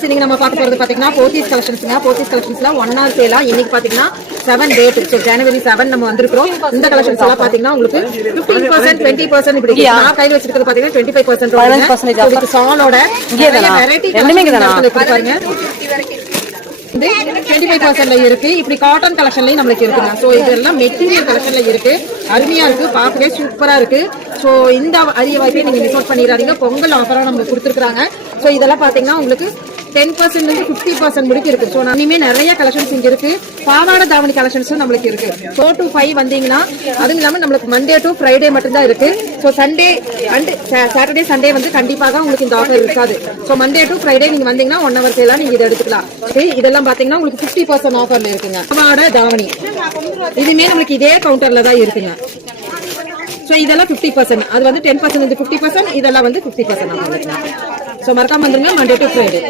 Friends இன்னைக்கு நம்ம பார்க்க போறது பாத்தீங்கன்னா போத்தீஸ் கலெக்ஷன்ஸ்ங்க. போத்தீஸ் கலெக்ஷன்ஸ்ல 1 hour சேலா இன்னைக்கு பாத்தீங்கன்னா 7 டேட். சோ ஜனவரி 7 நம்ம வந்திருக்கோம். இந்த கலெக்ஷன்ஸ் எல்லாம் பாத்தீங்கன்னா உங்களுக்கு 15% 20% இப்படி நான் கையில வச்சிருக்கிறது பாத்தீங்கன்னா 25% இதுக்கு சாலோட வெரைட்டி பாருங்க 25% இருக்கு. இப்படி காட்டன் கலெக்ஷன்லயும் நம்மளுக்கு இருக்குங்க. சோ இதெல்லாம் மெட்டீரியல் கலெக்ஷன்ல இருக்கு. அருமையா இருக்கு, பார்க்கவே சூப்பரா இருக்கு. சோ இந்த அரிய வாய்ப்பை நீங்க மிஸ் அவுட் பண்ணிடாதீங்க. பொங்கல் ஆஃபரா நம்மளுக்கு கொடுத்துருக்காங்க. சோ இதெல்லாம் பாத்தீங்கன்னா உங்களுக்கு 10% இருந்து 50% முடிக்கு இருக்கு. சோ இனிமே நிறைய கலெக்ஷன்ஸ் இங்க இருக்கு. பாவாடை தாவணி கலெக்ஷன்ஸும் நம்மளுக்கு இருக்கு. 4 to 5 வந்தீங்கன்னா அது இல்லாம நம்மளுக்கு மண்டே டு ஃப்ரைடே மட்டும் தான் இருக்கு. So Sunday and Saturday Sunday வந்து கண்டிப்பாக உங்களுக்கு இந்த ஆஃபர் இருக்காது. சோ மண்டே டு ஃப்ரைடே நீங்க வந்தீங்கன்னா 1 hour சேலா நீங்க இதை எடுத்துக்கலாம். இதெல்லாம் பாத்தீங்கன்னா உங்களுக்கு 50% ஆஃபர்ல இருக்குங்க. பாவாடை தாவணி இதுமே நம்மளுக்கு இதே கவுண்டர்ல தான் இருக்குங்க. சோ இதெல்லாம் 50%, அது வந்து 10% 50%, இதெல்லாம் வந்து 50% ஆஃபர் இருக்குங்க. சோ மறக்காம வந்துருங்க மண்டே டு ஃப்ரைடே.